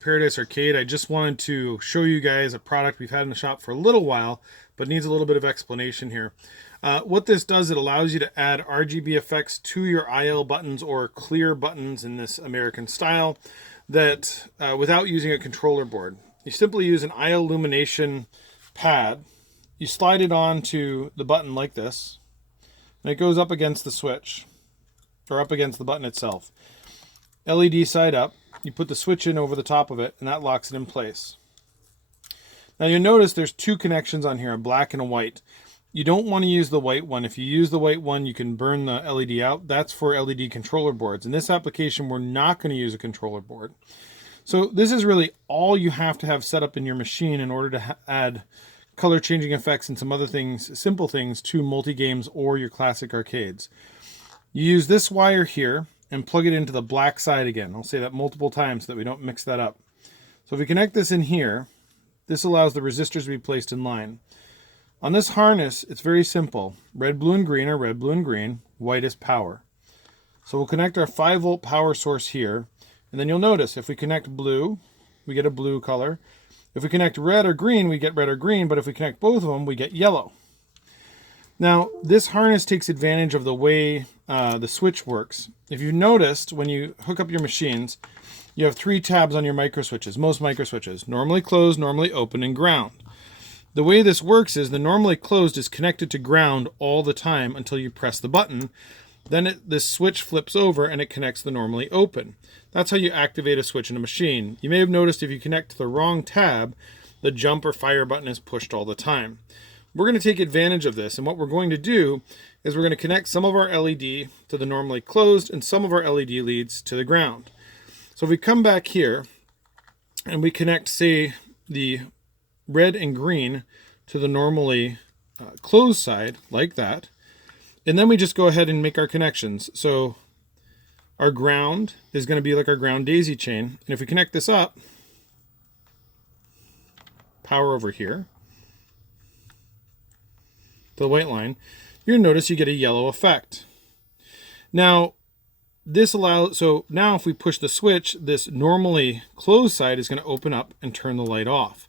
Paradise Arcade. I just wanted to show you guys a product we've had in the shop for a little while, but needs a little bit of explanation here. What this does, it allows you to add RGB effects to your IL buttons or clear buttons in this American style that without using a controller board. You simply use an IL-Luminuation pad. You slide it onto the button like this, and it goes up against the switch, or up against the button itself. LED side up, you put the switch in over the top of it, and that locks it in place. Now you'll notice there's two connections on here, a black and a white. You don't want to use the white one. If you use the white one, you can burn the LED out. That's for LED controller boards. In this application, we're not going to use a controller board. So this is really all you have to have set up in your machine in order to add color changing effects and some other things, simple things, to multi-games or your classic arcades. You use this wire here and plug it into the black side again. I'll say that multiple times so that we don't mix that up. So if we connect this in here, this allows the resistors to be placed in line. On this harness, it's very simple. Red, blue, and green are red, blue, and green. White is power. So we'll connect our 5-volt power source here. And then you'll notice if we connect blue, we get a blue color. If we connect red or green, we get red or green. But if we connect both of them, we get yellow. Now, this harness takes advantage of the way the switch works. If you've noticed, when you hook up your machines, you have 3 tabs on your microswitches, most microswitches. Normally closed, normally open, and ground. The way this works is the normally closed is connected to ground all the time until you press the button. Then this switch flips over and it connects the normally open. That's how you activate a switch in a machine. You may have noticed if you connect to the wrong tab, the jump or fire button is pushed all the time. We're going to take advantage of this, and what we're going to do is we're going to connect some of our LED to the normally closed and some of our LED leads to the ground. So if we come back here and we connect, say, the red and green to the normally closed side like that, and then we just go ahead and make our connections. So our ground is going to be like our ground daisy chain, and if we connect this up, power over here, the white line, you're going to notice you get a yellow effect. Now, this allows, so now if we push the switch, this normally closed side is going to open up and turn the light off.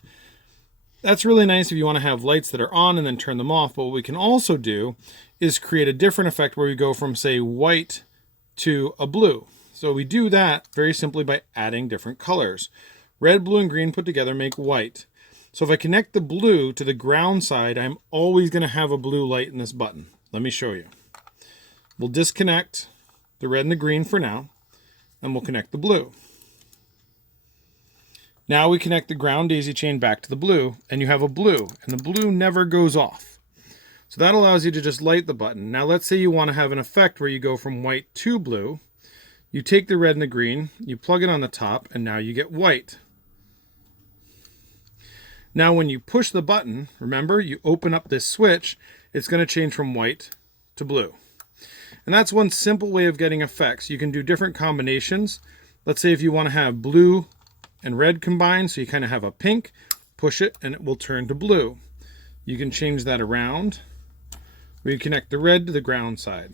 That's really nice if you want to have lights that are on and then turn them off, but what we can also do is create a different effect where we go from, say, white to a blue. So we do that very simply by adding different colors. Red, blue, and green put together make white. So if I connect the blue to the ground side, I'm always going to have a blue light in this button. Let me show you. We'll disconnect the red and the green for now, and we'll connect the blue. Now we connect the ground daisy chain back to the blue, and you have a blue, and the blue never goes off. So that allows you to just light the button. Now let's say you want to have an effect where you go from white to blue. You take the red and the green, you plug it on the top, and now you get white. Now when you push the button, remember, you open up this switch, it's going to change from white to blue. And that's one simple way of getting effects. You can do different combinations. Let's say if you want to have blue and red combined, so you kind of have a pink, push it and it will turn to blue. You can change that around where you connect the red to the ground side.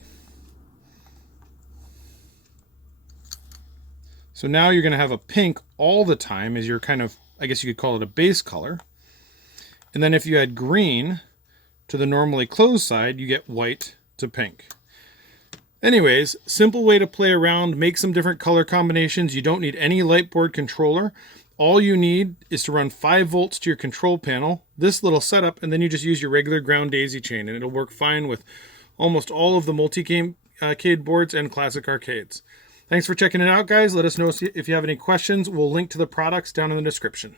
So now you're going to have a pink all the time as your kind of, I guess you could call it a base color. And then if you add green to the normally closed side, you get white to pink. Anyways, simple way to play around, make some different color combinations. You don't need any light board controller. All you need is to run 5 volts to your control panel, this little setup, and then you just use your regular ground daisy chain, and it'll work fine with almost all of the multi-game arcade boards and classic arcades. Thanks for checking it out, guys. Let us know if you have any questions. We'll link to the products down in the description.